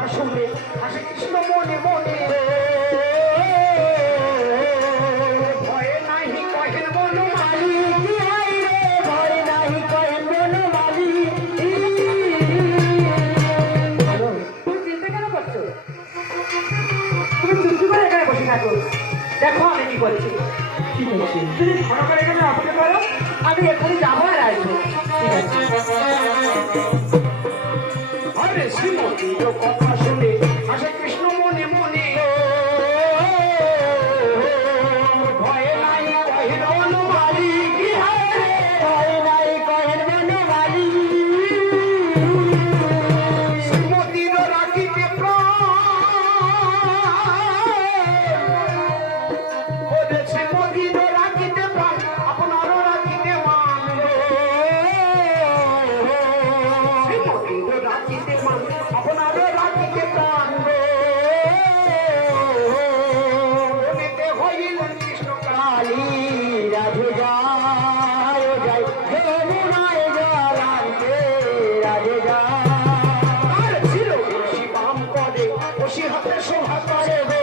কথা শুনে হাসে কৃষ্ণ মনে মনে ভয়ে নাহি কহেন বনমালী ভয়ে নাহি কহেন বনমালী তুমি চিন্তা কেন করছো? তুমি চুপটি করে এখানে বসে থাকো, দেখো আমি কি করছি। ঠিক আছে, তুমি ঘন করে এখানে অপেক্ষা করো, আমি এখানে যাবো আর আসবো। ঠিক আছে। আরে শ্রীমতীর কথা শুনে হাসে কৃষ্ণ মনে মনে ভয়ে নাই কহেন বনমালী ভয়ে নাই কহেন বনমালী শ্রীমতীর রাখিতে শ্রীমতীর রাখিতে প্রাণ আপনারও রাখিতে মান শ্রীমতীর রাখিতে মান আপনারও রাখিতে প্রাণ বলিতে হইল কৃষ্ণ কালী রাধে যায় যায় যমুনায় জল আনতে রাধে যায় আর ছিল বসি বাম করে বসি হাতে শোভা করে গো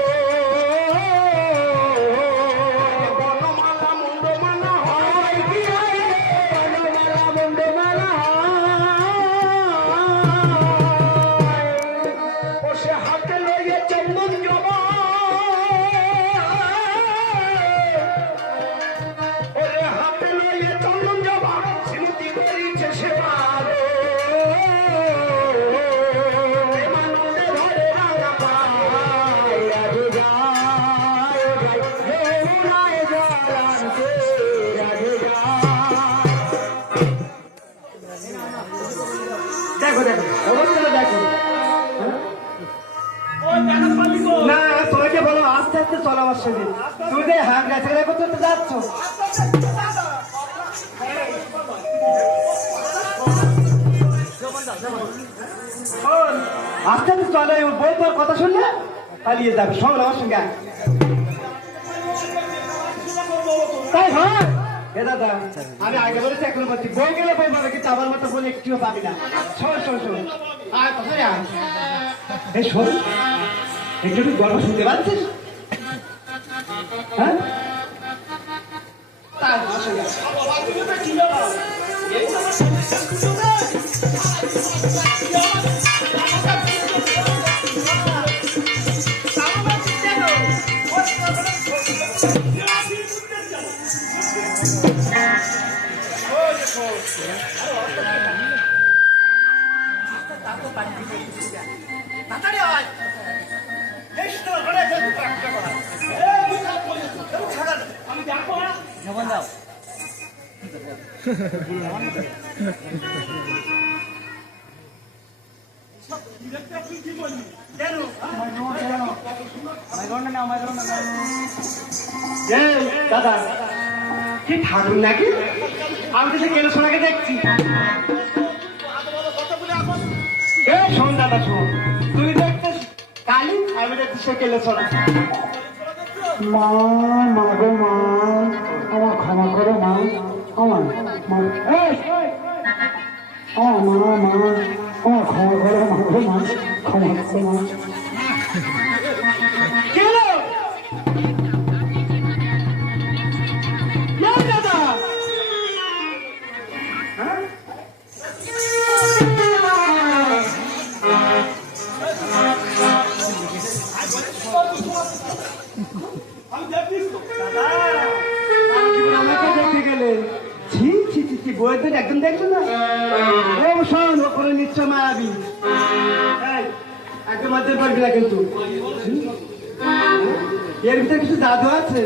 বনমালা মুন্ডমালা হয় কি হয় বনমালা মুন্ডমালা হয় বসে হাতে লইয়ে চন্দন জবা ওরে হাতে লইয়ে চন্দন জবা শ্রীমতী করিছে সেবা প্রেমানন্দে ধরে রাঙা পায় রাধে যায় যায় যমুনায় জল আনতে রাধে যায়। দেখো দেখো অবস্থা দেখো। না তোমাকে বলো আস্তে আস্তে চলো আমার সঙ্গে, তুমি যে হাত গাছে রেখে করতে যাচ্ছ। আস্তে আস্তে চলো, বই তোর কথা শুনলে পালিয়ে যাবে। শোন আমার সঙ্গে তাই হয়। এ দাদা আমি আগে বলেছি এখনো বলছি, বই গেলে বই পাবে কিন্তু আমার মতো বলে একটিও পাবি না। শোন শোন শোন আর কোথায় আয় এই শোন একটু একটু গল্প শুনতে পাচ্ছিস? হ্যাঁ তাই আমার সঙ্গে আয়। দাদা কি ঠাকুর নাকি? আমি তো সে কেন সোনাকে দেখছি। শোন দাদা শোন, তুই দেখছিস কালী, আমি দেখছি সে কেলে সোনা। মা মা গো মা, আমার ক্ষমা করো মা, আমার মা আমার মা মা আমার ক্ষমা করো মা গো মা, ক্ষমা করো মা। আমাকে দেখতে গেলে ছি ছি ছি ছি, বইয়ের দিন একদম দেখছো না? ও শোন, ও করে নিশ্চয় মায়াবি, একদম মাঝে পারবি না কিন্তু। এর ভিতরে কিছু জাদু আছে।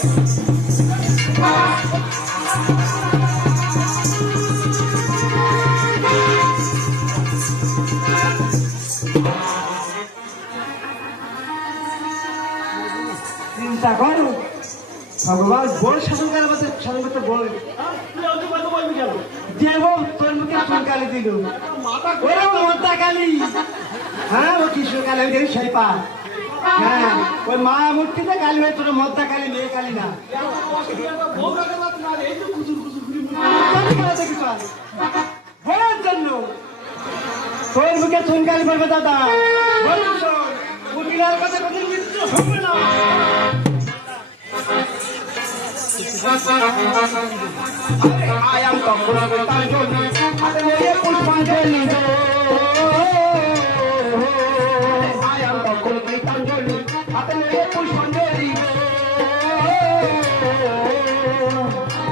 চিন্তা করো ভগবান বড় শাসনকার মধ্যে শাসন করতে বল দেব তোর মুখে চুনকালি দিল ওরে মদ্দা কালী হ্যাঁ ও কৃষ্ণ কালী আমি দেখি সেই পা হ্যাঁ ওই মা মূর্তিতে কালী হয় তোর মদ্দা কালী মেয়ে কালী না বলার জন্য তোর মুখে চুনকালি পড়বে দাদা উকিলের কথা কোনদিন মৃত্যু হবে না I am Kampurani, I am Pushpanjali. I am Kampurani, I am Pushpanjali.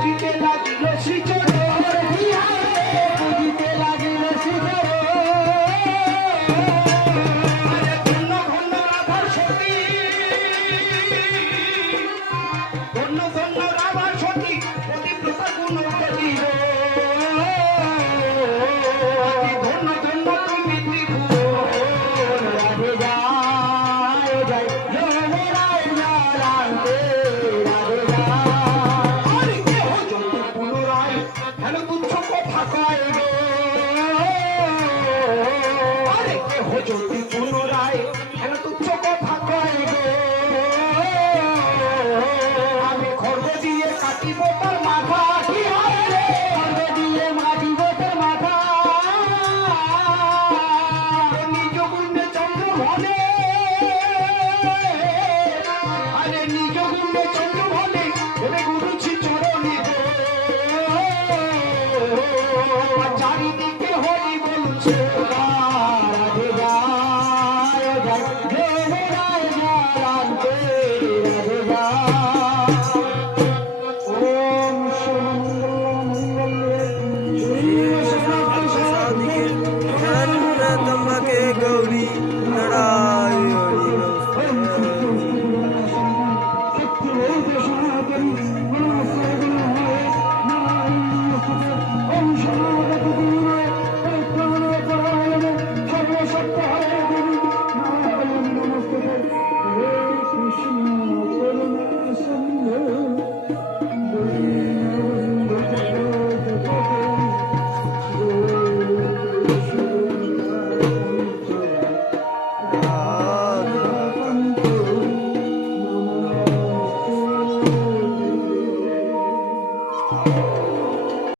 Jite lagilo sichoro, jite lagilo sichoro. Are bhanna bhanna radhar shoti, bhanna bhanna radhar shoti.